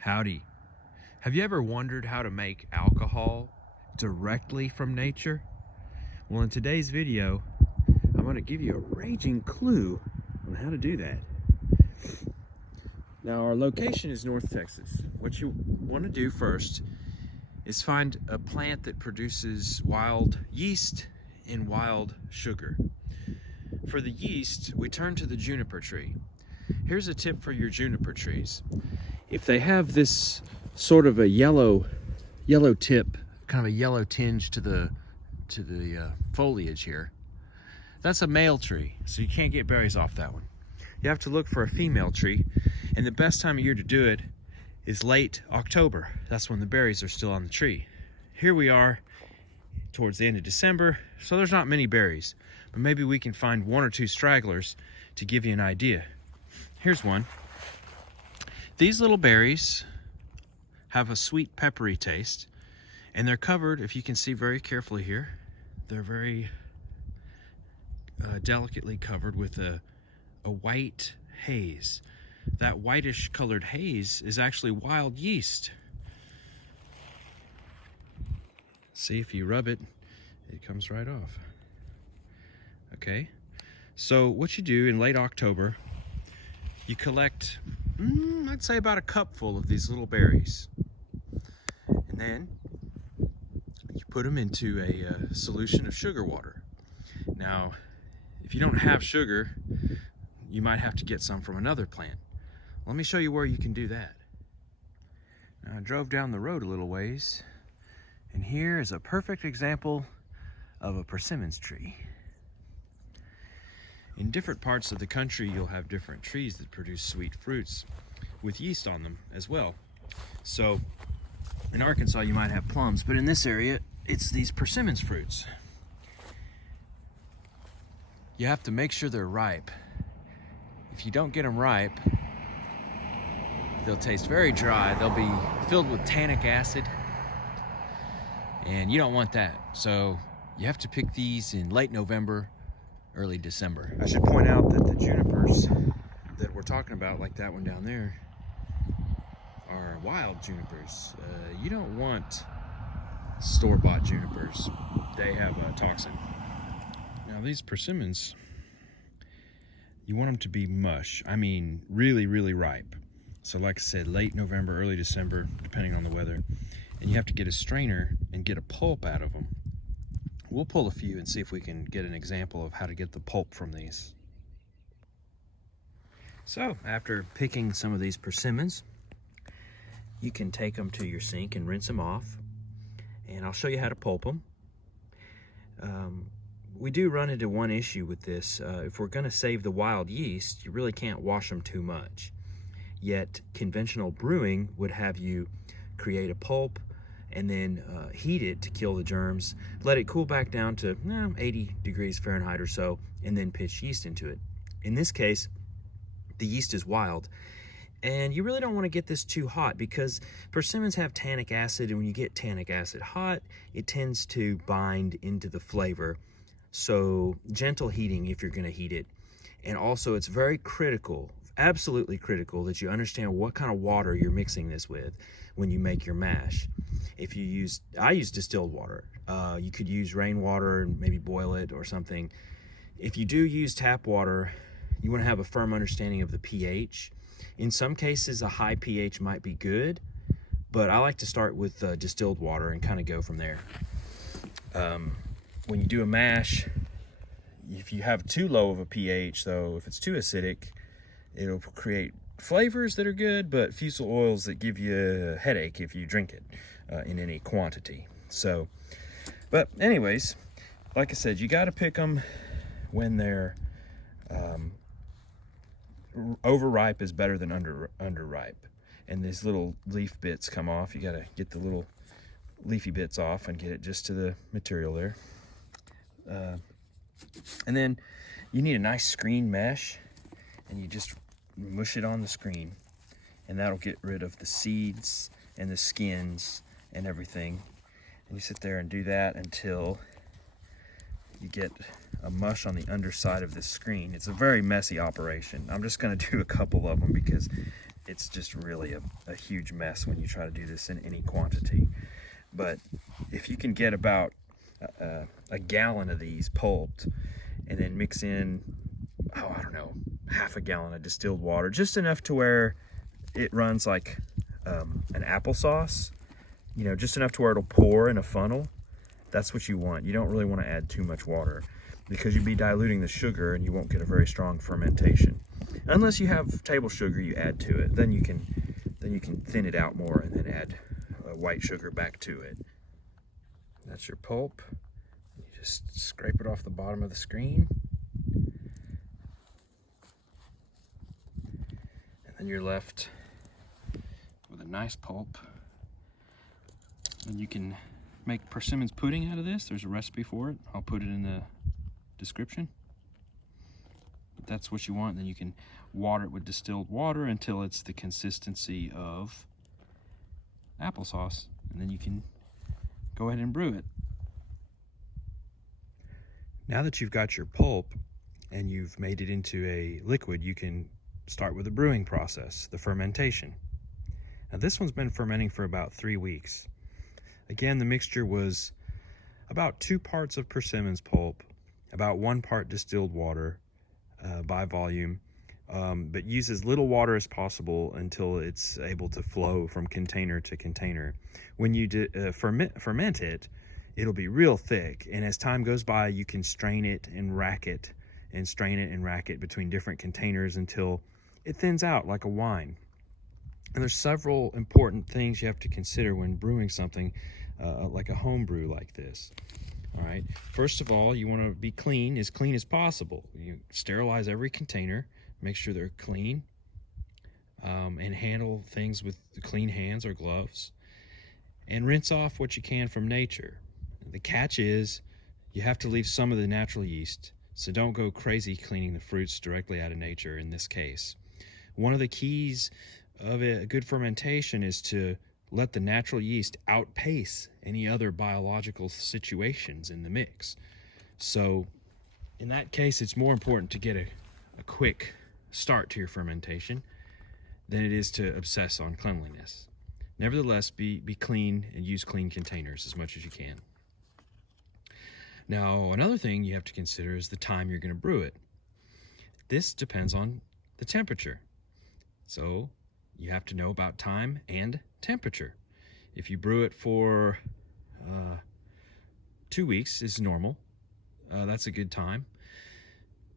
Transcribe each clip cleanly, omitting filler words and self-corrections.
Howdy. Have you ever wondered how to make alcohol directly from nature? Well, in today's video, I'm going to give you a raging clue on how to do that. Now, our location is North Texas. What you want to do first is find a plant that produces wild yeast and wild sugar. For the yeast, we turn to the juniper tree. Here's a tip for your juniper trees. If they have this sort of a yellow tip, kind of a yellow tinge to the foliage here, that's a male tree, so you can't get berries off that one. You have to look for a female tree, and the best time of year to do it is late October. That's when the berries are still on the tree. Here we are towards the end of December, so there's not many berries, but maybe we can find one or two stragglers to give you an idea. Here's one. These little berries have a sweet peppery taste, and they're covered, if you can see very carefully here, they're very delicately covered with a white haze. That whitish colored haze is actually wild yeast. See, if you rub it, it comes right off. Okay, so what you do in late October, you collect, I'd say about a cupful of these little berries. And then you put them into a solution of sugar water. Now, if you don't have sugar, you might have to get some from another plant. Let me show you where you can do that. Now, I drove down the road a little ways, and here is a perfect example of a persimmons tree. In different parts of the country, you'll have different trees that produce sweet fruits with yeast on them as well. So in Arkansas, you might have plums, but in this area, it's these persimmons fruits. You have to make sure they're ripe. If you don't get them ripe, they'll taste very dry. They'll be filled with tannic acid, and you don't want that. So you have to pick these in late November, early December. I should point out that the junipers that we're talking about, like that one down there, are wild junipers. You don't want store-bought junipers. They have a toxin. Now these persimmons, you want them to be mush. I mean, really, really ripe. So like I said, late November, early December, depending on the weather. And you have to get a strainer and get a pulp out of them. We'll pull a few and see if we can get an example of how to get the pulp from these. So after picking some of these persimmons, you can take them to your sink and rinse them off. And I'll show you how to pulp them. We do run into one issue with this. If we're going to save the wild yeast, you really can't wash them too much. Yet conventional brewing would have you create a pulp and then heat it to kill the germs, let it cool back down to 80 degrees Fahrenheit or so, and then pitch yeast into it. In this case, the yeast is wild, and you really don't want to get this too hot because persimmons have tannic acid, and when you get tannic acid hot, it tends to bind into the flavor. So gentle heating if you're going to heat it. And also it's very critical, absolutely critical, that you understand what kind of water you're mixing this with when you make your mash. If you use, I use distilled water. You could use rainwater and maybe boil it or something. If you do use tap water, you want to have a firm understanding of the pH. In some cases, a high pH might be good, but I like to start with distilled water and kind of go from there. When you do a mash, if you have too low of a pH, though, if it's too acidic, it'll create flavors that are good, but fusel oils that give you a headache if you drink it in any quantity. So, but anyways, like I said, you got to pick them when they're overripe is better than underripe. And these little leaf bits come off. You got to get the little leafy bits off and get it just to the material there. And then you need a nice screen mesh, and you just mush it on the screen, and that'll get rid of the seeds and the skins and everything. And you sit there and do that until you get a mush on the underside of this screen. It's a very messy operation. I'm just going to do a couple of them because it's just really a huge mess when you try to do this in any quantity. But if you can get about a gallon of these pulped and then mix in, oh, I don't know, half a gallon of distilled water, just enough to where it runs like an applesauce, you know, just enough to where it'll pour in a funnel. That's what you want. You don't really want to add too much water because you'd be diluting the sugar and you won't get a very strong fermentation. Unless you have table sugar you add to it, then you can thin it out more and then add white sugar back to it. That's your pulp. You just scrape it off the bottom of the screen. And then you're left with a nice pulp. And you can make persimmons pudding out of this. There's a recipe for it. I'll put it in the description. If that's what you want, then you can water it with distilled water until it's the consistency of applesauce, and then you can go ahead and brew it. Now that you've got your pulp and you've made it into a liquid, you can start with the brewing process, the fermentation. Now this one's been fermenting for about 3 weeks. Again, the mixture was about 2 parts of persimmons pulp, about 1 part distilled water by volume, but use as little water as possible until it's able to flow from container to container. When you ferment it, it'll be real thick, and as time goes by, you can strain it and rack it, and strain it and rack it between different containers until it thins out like a wine. And there's several important things you have to consider when brewing something like a home brew like this. All right, first of all, you want to be clean as possible. You sterilize every container, make sure they're clean, and handle things with clean hands or gloves, and rinse off what you can from nature. The catch is you have to leave some of the natural yeast, so don't go crazy cleaning the fruits directly out of nature in this case. One of the keys of a good fermentation is to let the natural yeast outpace any other biological situations in the mix. So in that case, it's more important to get a quick start to your fermentation than it is to obsess on cleanliness. Nevertheless, be clean and use clean containers as much as you can. Now, another thing you have to consider is the time you're going to brew it. This depends on the temperature. So you have to know about time and temperature. If you brew it for 2 weeks is normal. That's a good time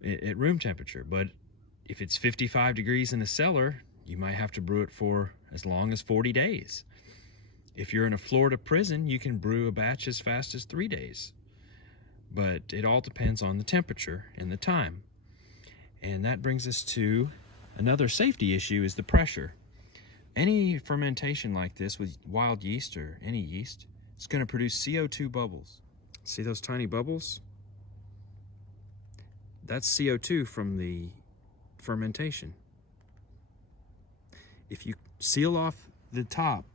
at room temperature. But if it's 55 degrees in the cellar, you might have to brew it for as long as 40 days. If you're in a Florida prison, you can brew a batch as fast as 3 days. But it all depends on the temperature and the time. And that brings us to another safety issue, is the pressure. Any fermentation like this with wild yeast or any yeast, it's going to produce CO2 bubbles. See those tiny bubbles? That's CO2 from the fermentation. If you seal off the top,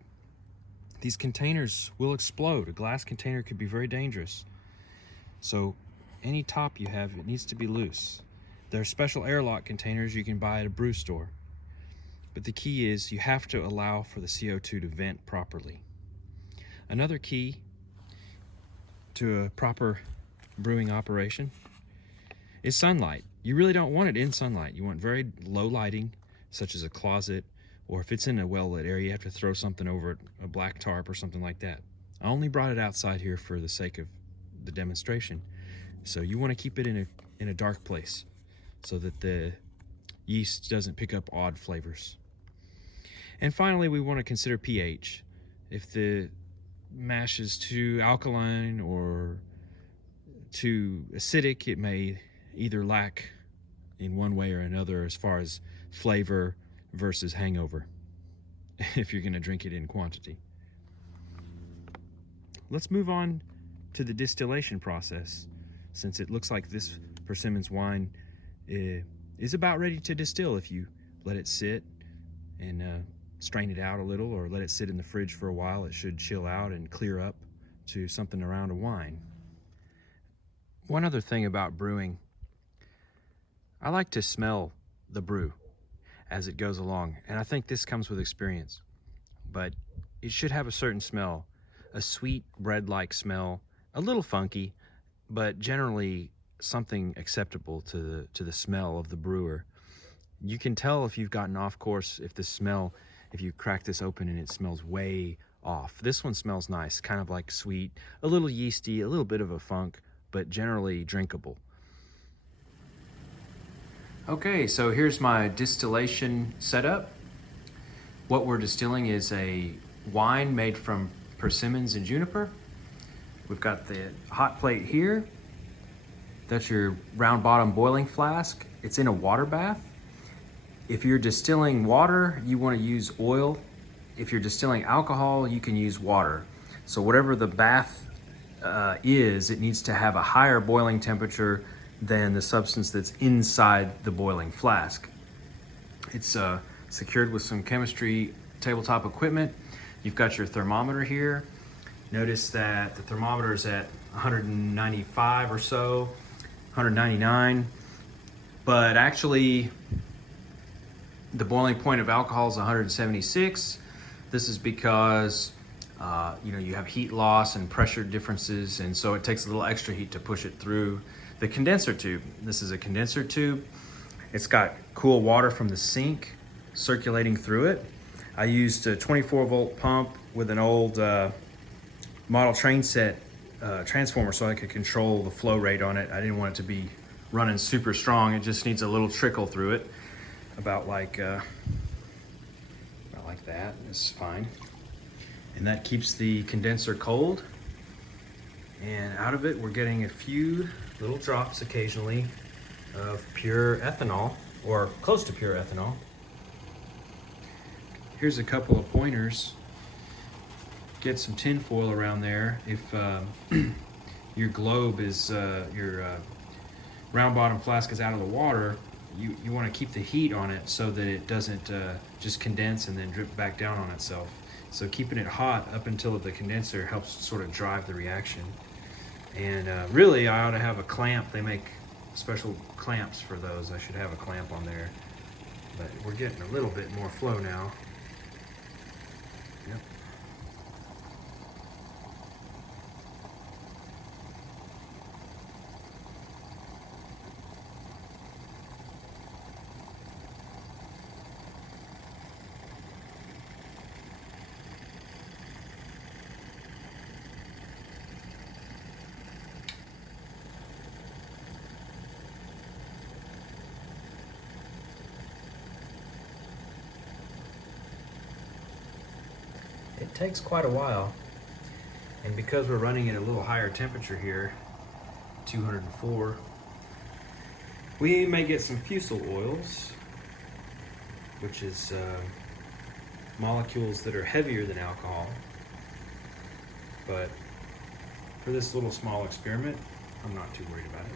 these containers will explode. A glass container could be very dangerous. So any top you have, it needs to be loose. There are special airlock containers you can buy at a brew store. But the key is you have to allow for the CO2 to vent properly. Another key to a proper brewing operation is sunlight. You really don't want it in sunlight. You want very low lighting, such as a closet, or if it's in a well-lit area, you have to throw something over it, a black tarp or something like that. I only brought it outside here for the sake of the demonstration. So you want to keep it in a dark place so that the yeast doesn't pick up odd flavors. And finally, we want to consider pH. If the mash is too alkaline or too acidic, it may either lack in one way or another as far as flavor versus hangover, if you're going to drink it in quantity. Let's move on to the distillation process, since it looks like this persimmons wine is about ready to distill if you let it sit and strain it out a little, or let it sit in the fridge for a while. It should chill out and clear up to something around a wine. One other thing about brewing, I like to smell the brew. as it goes along. And I think this comes with experience. But it should have a certain smell, a sweet bread-like smell, a little funky, but generally something acceptable to the smell of the brewer. You can tell if you've gotten off course if you crack this open and it smells way off. This one smells nice, kind of like sweet, a little yeasty, a little bit of a funk, but generally drinkable. Okay, so here's my distillation setup. What we're distilling is a wine made from persimmons and juniper. We've got the hot plate here. That's your round bottom boiling flask. It's in a water bath. If you're distilling water, you want to use oil. If you're distilling alcohol, you can use water. So whatever the bath is, it needs to have a higher boiling temperature than the substance that's inside the boiling flask. It's secured with some chemistry tabletop equipment. You've got your thermometer here. Notice that the thermometer is at 195 or so, 199, but actually the boiling point of alcohol is 176. This is because you have heat loss and pressure differences, and so it takes a little extra heat to push it through the condenser tube. This is a condenser tube. It's got cool water from the sink circulating through it. I used a 24-volt pump with an old model train set transformer so I could control the flow rate on it. I didn't want it to be running super strong. It just needs a little trickle through it, about like that. This is fine. And that keeps the condenser cold. And out of it, we're getting a few little drops occasionally of pure ethanol, or close to pure ethanol. Here's a couple of pointers. Get some tin foil around there. If your globe is, your round bottom flask is out of the water, you want to keep the heat on it so that it doesn't just condense and then drip back down on itself. So keeping it hot up until the condenser helps sort of drive the reaction. And really, I ought to have a clamp. They make special clamps for those. I should have a clamp on there. But we're getting a little bit more flow now. Yep. It takes quite a while, and because we're running at a little higher temperature here, 204, we may get some fusel oils, which is molecules that are heavier than alcohol, but for this little small experiment, I'm not too worried about it.